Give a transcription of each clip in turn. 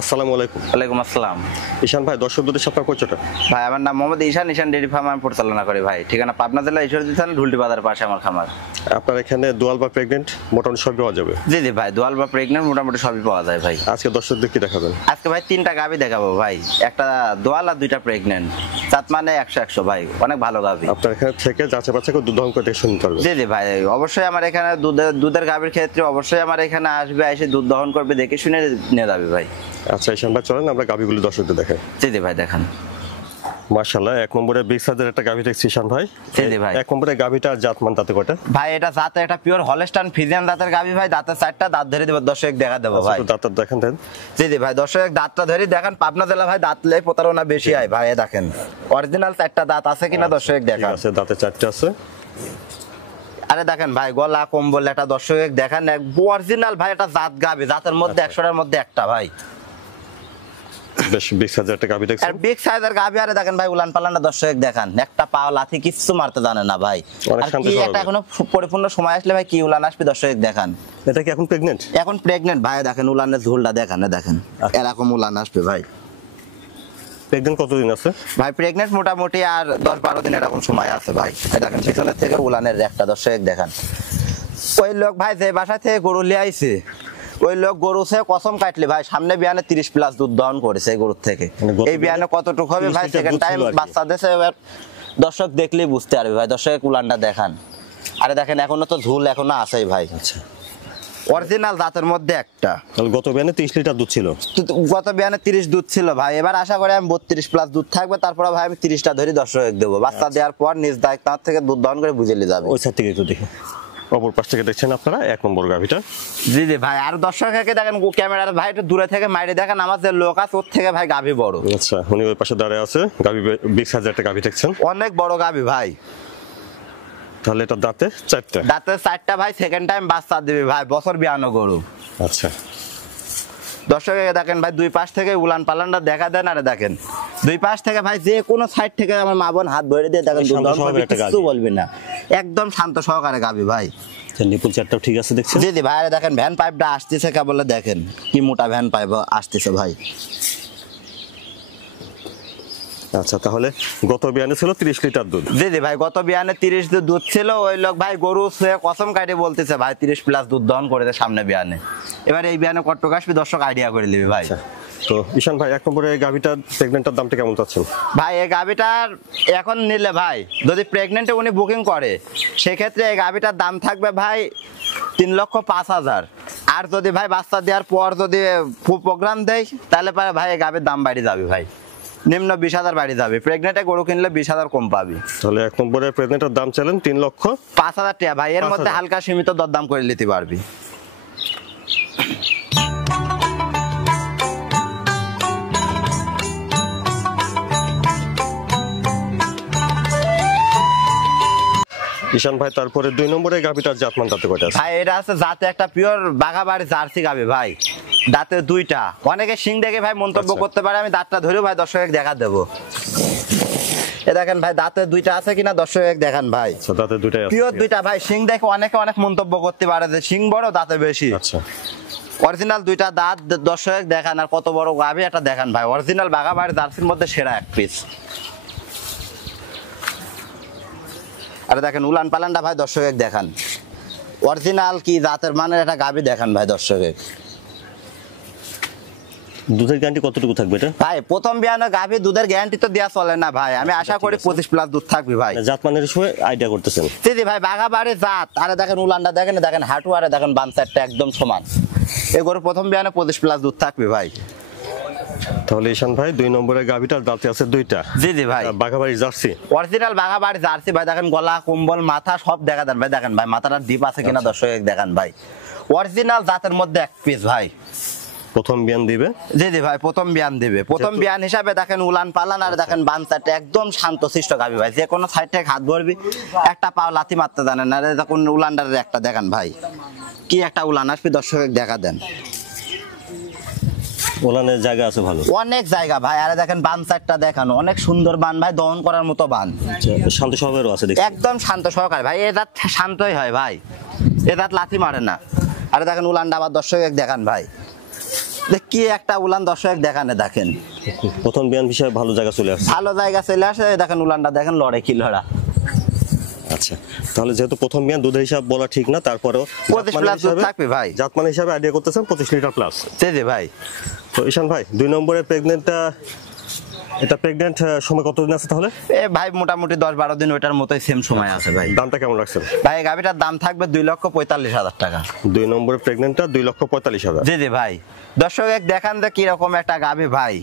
আসসালামু আলাইকুম। ওয়ালাইকুম আসসালাম। ঈশান ভাই, দর্শকদের সাথে আপনার পরিচয়টা? ভাই আমার নাম মোহাম্মদ ঈশান, ঈশান ডেইরি ফার্ম আমি পরিচালনা করি ভাই। ঠিকানা পাবনা জেলা ঈশ্বরদী থানা ঢুলটি বাজার পাশে আমার খামার। আপনার এখানে দোয়াল বা প্রেগনেন্ট মোটামুটি সবই পাওয়া যাবে? জি জি ভাই, দোয়াল বা প্রেগনেন্ট মোটামুটি সবই পাওয়া যায় ভাই। আজকে দর্শকদের কি দেখাবেন? আজকে ভাই 3টা গাভী দেখাবো ভাই, একটা দোয়াল আর 2টা প্রেগনেন্ট। জাত মানে 100 ভাই, অনেক ভালো গাভী। আপনার এখানে থেকে যাচাই বাছাই করে দুধ দহন করে দেখে শুনতে পারবেন? জি জি ভাই, অবশ্যই আমার এখানে দুধের গাভীর ক্ষেত্রে অবশ্যই আমার এখানে আসবে, এসে দুধ দহন করবে, দেখে শুনে নিয়ে যাবে ভাই। আচ্ছা ঈশান ভাই, চলেন আমরা গাভীগুলি দর্শকদের দেখাই। জি জি ভাই দেখান। মাশাআল্লাহ, এক নম্বরে বিগ সাইজের একটা গাভী দেখছি ঈশান ভাই। জি জি ভাই। এক নম্বরে গাভীটার জাতমান দাঁতে কয়টা? ভাই এটা জাতে একটা পিওর হলস্টাইন ফ্রিজিয়ান দাঁতের গাভী ভাই। দাঁতের 4টা, দাঁত ধরে দেব, দর্শক দেখা দেবো ভাই। দাঁতটা দেখেন দেন। জি জি ভাই, দর্শক দাঁতটা ধরে দেখেন। পাবনা জেলা ভাই দাঁতলে প্রতারণা বেশি হয় ভাই। দেখেন অরিজিনাল 4টা দাঁত আছে কিনা দর্শক দেখেন। আছে, দাঁতে 4টা আছে। আরে দেখেন ভাই, গলা কম্বল একটা দর্শক দেখেন, এক অরিজিনাল ভাই। এটা জাত গাভী, জাতের মধ্যে 100টার মধ্যে একটা ভাই। বেশ বিগ সাইজের একটা গাভী দেখছেন। আর বিগ সাইজের গাভী। আরে দেখেন ভাই উলান পালানটা দর্শক দেখেন, একটা পাও লাথি কিচ্ছু মারতে জানে না ভাই। আর কি একটা এখনো পরিপূর্ণ সময় আসলে ভাই কি উলান আসবে দর্শক দেখান। এটা কি এখন প্রেগনেন্ট? এখন প্রেগনেন্ট ভাই। দেখেন উলানের ঝোলটা দেখেন, দেখেন এরকম উলান আসবে ভাই। প্রেগনেন্ট কতদিন আছে ভাই? প্রেগনেন্ট মোটামুটি আর 10-12 দিন এরকম সময় আছে ভাই। দেখেন পিছনের থেকে উলানের একটা দর্শক দেখেন। ওই লোক ভাই যে বাসা থেকে গরু লিয়ে আইছে, ওই লোক গরু সে কসম কাটলে ভাই, সামনে বিয়ানে 30+ দুধ দহন করেছে এই গরুর থেকে। এই বিয়ানে কতটুকু হবে ভাই? সেকেন্ড টাইম বাচ্চা দিয়েছে। এবার দর্শক দেখলেই বুঝতে পারবে ভাই। দর্শক উলানটা দেখান। আরে দেখেন এখনো তো ঝুল এখনো আছেই ভাই। আচ্ছা, অরিজিনাল জাতের মধ্যে একটা। তাহলে গত বিয়ানে 30 লিটার দুধ ছিল? গত বিয়ানে 30 দুধ ছিল ভাই। এবার আশা করি আমি 32+ দুধ থাকবে। তারপরে ভাই আমি 30টা ধরে দর্শক দেবো। বাচ্চা দেওয়ার পর নিজ দায়িত্ব থেকে দুধ দহন করে বুঝে নিয়ে যাবে। ওই সাইড থেকে একটু দেখি। অপর পাশ থেকে দেখছেন আপনারা এক নম্বর গাভীটা। জি জি ভাই। আর দর্শককে দেখেন ক্যামেরার ভাই একটু দূরে থেকে মাইরে দেখেন, আমার যে লোক আছে ওর থেকে ভাই গাভী বড়। আচ্ছা, উনি ওই পাশে দাঁড়িয়ে আছে। গাভী বিগ সাইজের একটা গাভী দেখছেন, অনেক বড় গাভী ভাই। তাহলে এটা দাঁতে 4টা? দাঁতে 4টা ভাই। সেকেন্ড টাইম বাচ্চা দিবে ভাই, বছর বিয়ানো গরু। আচ্ছা, দর্শকে দেখেন ভাই দুই পাশ থেকে উলান পালানটা দেখা দেন। আরে দেখেন দুই পাশ থেকে ভাই যে কোনো সাইড থেকে আমার মা বোন হাত ভরে দিয়ে দেখেন, কিছু বলবি না, একদম শান্ত সহকারে গাভী ভাই। নিপুল চারটাও ঠিক আছে দেখছেন? জি জি ভাই। আরে দেখেন ভ্যান পাইপটা আসতেছে কেবল, দেখেন কি মোটা ভ্যান পাইপ আসতেছে ভাই। আচ্ছা, তাহলে গত বিয়ানে ছিল 30 লিটার দুধ? জি জি ভাই, গত বিয়ানে 30 দুধ ছিল। ওই লোক ভাই গরু সে কসম কাটে বলতেছে ভাই 30+ দুধ দহন করেছে সামনে বিয়ানে। এবার এই বিয়ানে কট্টক আসবে দর্শক আইডিয়া করে নেবে ভাই। তো ঈশান ভাই, এক নম্বরে এই গাভীটার প্রেগনেন্টের দামটা কেমন চাচ্ছেন ভাই? এই গাভীটার এখন নিলে ভাই, যদি প্রেগনেন্টে উনি বুকিং করে, সেক্ষেত্রে এই গাভীটার দাম থাকবে ভাই 3,05,000। আর যদি ভাই বাচ্চা দেওয়ার পর যদি ফুল প্রোগ্রাম দেয়, তাহলে পরে ভাই এই গাভীর দাম বাড়ি যাবে ভাই, নিম্ন 20,000 বাড়ি যাবে। প্রেগনেন্টে গরু কিনলে 20,000 কম পাবি। তাহলে এক নম্বরে প্রেগনেন্টের দাম চাইলেন 3,05,000 টাকা ভাই। এর মধ্যে হালকা সীমিত দরদাম করে নিতে পারবি। ঈশান ভাই, তারপরে 2 নম্বরে গাভীটার জাতমান দাঁতে কয়টা আছে ভাই? এটা আছে জাতে একটা পিওর বাঘাবাড়ি জার্সি গাভী ভাই। দাঁতে 2টা। অনেকে শিং দেখে ভাই মন্তব্য করতে পারে, আমি দাঁতটা ধরেও ভাই দর্শক দেখা দেবো। এ দেখেন ভাই দাঁতে 2টা আছে কিনা দর্শক দেখান ভাই। আচ্ছা, দাঁতে 2টাই আছে, পিওর 2টা ভাই। শিং দেখে অনেকে অনেক মন্তব্য করতে পারে যে শিং বড় দাঁতে বেশি। আচ্ছা, অরিজিনাল 2টা দাঁত দর্শক দেখান। আর কত বড় গাভী এটা দেখান ভাই। অরিজিনাল বাঘাবাড়ি জার্সির মধ্যে সেরা এক পিস। আরে দেখেন উলান পালানটা ভাই দর্শক দেখান, অরিজিনাল কি জাতের মানের একটা গাভী দেখান ভাই দর্শকের। দুধের গ্যারান্টি কতটুকু থাকবে এটা ভাই? প্রথম বিয়ানে গাভী দুধের গ্যারান্টি তো দেওয়া চলে না ভাই। আমি আশা করি 25+ দুধ থাকবে ভাই। জাতমানের সময় আইডিয়া করতেছেন? জি জি ভাই, বাঘাবাড়ি জাত। আরে দেখেন উলানটা দেখেন, দেখেন হাঁটু, আরে দেখেন বাম সাইডটা একদম সমান। এই গরু প্রথম বিয়ানে 25+ দুধ থাকবে ভাই। তাহলে ঈশান ভাই, 2 নম্বরে গাভীটার দাঁতে আছে 2টা। জি জি ভাই, বাঘাবাড়ি জার্সি, অরিজিনাল বাঘাবাড়ি জার্সি ভাই। দেখেন গলা কম্বল মাথা সব দেখা দেন ভাই। দেখেন ভাই মাথাটা ডিপ আছে কিনা দর্শক দেখান ভাই। অরিজিনাল জাতের মধ্যে এক পিস ভাই। প্রথম বিয়ান দিবে? জি জি ভাই, প্রথম বিয়ান দিবে। প্রথম বিয়ান হিসাবে দেখেন উলান পালান। আর দেখেন বাম সাইডটা একদম শান্ত শিষ্ট গাভী ভাই। যে কোনো সাইড থেকে হাত ধরবি, একটা পাও লাথি মারতে জানেন না। দেখুন উলানটার একটা দেখেন ভাই, কি একটা উলান আসবে দর্শক দেখা দেন। ওলানের জায়গা আছে ভালো, অনেক জায়গা ভাই। আরে দেখেন বান সাইডটা দেখানো অনেক সুন্দর বান ভাই, দহন করার মতো বান। শান্ত স্বভাবেরও আছে দেখছি। একদম শান্ত সহকারে ভাই। এ দাঁত শান্তই হয় ভাই, এ দাঁত লাথি মারে না। আরে দেখেন উলানটা আবার দর্শক দেখান ভাই। যে কি একটা উলান দর্শক দেখানে দেখেন, প্রথম বিয়ান হিসাবে ভালো জায়গা চলে আসছে। ভালো জায়গা চলে আসে, দেখেন উলানটা দেখেন লড়ে কি লড়া। আচ্ছা, তাহলে যেহেতু প্রথম বিয়ান দুধের হিসাব বলা ঠিক না, তারপরেও 25 প্লাস দুধ থাকবে ভাই। জাতমান হিসাবে আইডিয়া করতেছেন 25 লিটার প্লাস। জি ভাই। তো ঈশান ভাই 2 নম্বরের প্রেগনেন্টটা, এটা প্রেগনেন্ট সময় কতদিন আছে তাহলে? এ ভাই মোটামুটি 10-12 দিন ওইটার মতোই সেম সময় আছে ভাই। দামটা কেমন রাখছেন ভাই গাভিটার দাম থাকবে 2,45,000 টাকা। 2 নম্বরের প্রেগনেন্টটা 2,45,000। জি ভাই। দর্শক দেখান যে কিরকম একটা গাভি ভাই,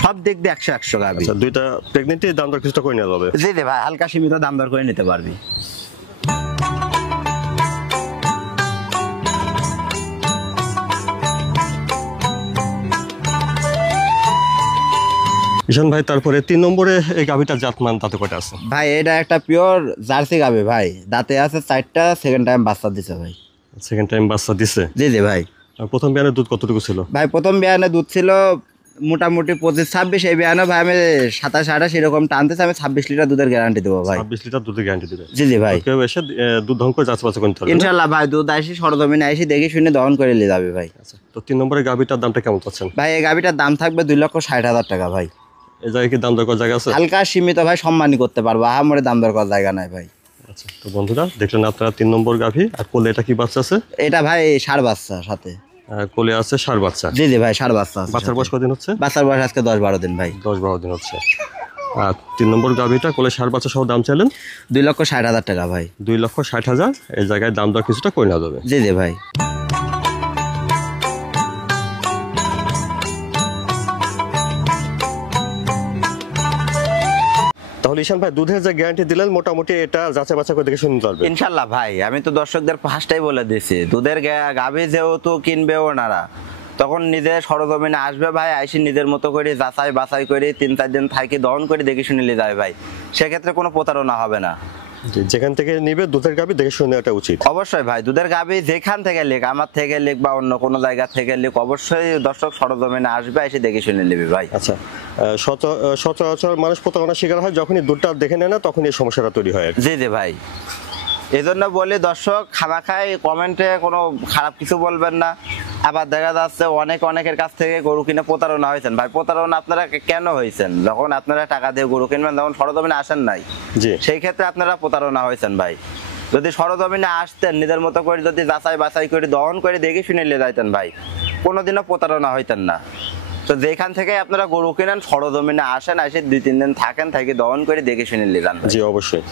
সব দিক দিয়ে 100 গাভি। আচ্ছা, দুইটা প্রেগনেন্টের দাম দর কিছুটা করে নেওয়া যাবে। জি ভাই, হালকা সীমিত দাম দর করে নিতে পারবি। ঈশান ভাই তারপরে 3 নম্বরে এই গাভিটার জাতমান তাতে কয়টা আছে? ভাই এটা একটা পিওর জার্সি গাভি ভাই, দাঁতে আছে 4টা, সেকেন্ড টাইম বাচ্চা দিছে ভাই। সেকেন্ড টাইম বাচ্চা দিছে। জি ভাই। আর প্রথম বিয়ানের দুধ কতটুকু ছিল? ভাই প্রথম বিয়ানে দুধ ছিল মোটামুটি 25-26, এই বিয়ানে ভাই আমি 27-28 এরকম টানতেছি, আমি 26 লিটার দুধের গ্যারান্টি দেবো ভাই। 26 লিটার দুধের গ্যারান্টি দিবে। জি ভাই। কেউ এসে দুধ দহন করে যাচাই বাছাই করতে পারবে। ইনশাআল্লাহ ভাই, দুধ আইসি সরজমিনে আইসি দেখে শুনে দহন করে নিয়ে যাবে ভাই। আচ্ছা, তো 3 নম্বরের গাভিটার দামটা কেমন পাচ্ছেন? ভাই এই গাভিটার দাম থাকবে 2,60,000 টাকা ভাই। এই জায়গায় কি দাম দর করার জায়গা আছে? হালকা সীমিত ভাই, সম্মানই করতে পারবো, আহামরি দাম দর করার জায়গা নাই ভাই। আচ্ছা, তো বন্ধুরা দেখলেন আপনারা 3 নম্বর গাভি। আর কোলে এটা কি বাচ্চা আছে? এটা ভাই ষাঁড় বাচ্চা সাথে। কোলে আছে ষাঁড় বাচ্চা। জি ভাই, ষাঁড় বাচ্চা আছে। বাচ্চার বয়স কতদিন হচ্ছে? বাচ্চার বয়স আজকে 10-12 দিন ভাই। 10-12 দিন হচ্ছে। আর 3 নম্বর গাভিটা কোলে ষাঁড় বাচ্চা সহ দাম চাইলেন 2,60,000 টাকা ভাই। 2,60,000। এই জায়গায় দাম দর কিছুটা করে নেওয়া যাবে। জি ভাই। তাহলে ঈশান ভাই দুধের যে গ্যারান্টি দিলেন মোটামুটি এটা যাচাই বাছাই করে দেখে শুনতে পারবে ইনশাল্লাহ ভাই। আমি তো দর্শকদের ফার্স্টটাই বলে দিয়েছি, দুধের গাভী যেহেতু কিনবে ওনারা, তখন নিজে সরজমিনে আসবে ভাই, আইসি নিজের মতো করে যাচাই বাছাই করে 3-4 দিন থাকি দহন করে দেখে শুনে নিয়ে যায় ভাই। সেক্ষেত্রে কোনো প্রতারণা হবে না। যেখান থেকে নিবে দুধের গাভী দেখে শুনে নেওয়াটা উচিত। অবশ্যই ভাই, দুধের গাভী যেখান থেকে লিখ, আমার থেকে লিখ বা অন্য কোনো জায়গা থেকে লিখ, অবশ্যই দর্শক সরজমিনে আসবে, এসে দেখে শুনে নেবে ভাই। আচ্ছা, সচরাচর মানুষ প্রতারণার শিকার হয় যখনই দুধটা দেখে নেয় না, তখন এই সমস্যাটা তৈরি হয়। জি ভাই। এই জন্য বলি দর্শক, খামাখাই কমেন্টে কোনো খারাপ কিছু বলবেন না। আবার দেখা যাচ্ছে অনেকের কাছ থেকে গরু কিনে প্রতারণা হয়েছেন ভাই। প্রতারণা আপনারা কেন হয়েছেন? যখন আপনারা টাকা দিয়ে গরু কিনবেন, তখন সরজমিনে আসেন নাই, সেই ক্ষেত্রে আপনারা প্রতারণা হয়েছেন ভাই। যদি সরজমিনে আসতেন, নিজের মতো করে যদি যাচাই বাছাই করে দহন করে দেখে শুনে নিয়ে যাইতেন ভাই, কোনোদিনও প্রতারণা হইতেন না। তো যেখান থেকে আপনারা গরু কিনেন, সরজমিনে আসেন, এসে 2-3 দিন থাকেন, থাকি দহন করে দেখে শুনে নিয়ে যান। জি অবশ্যই।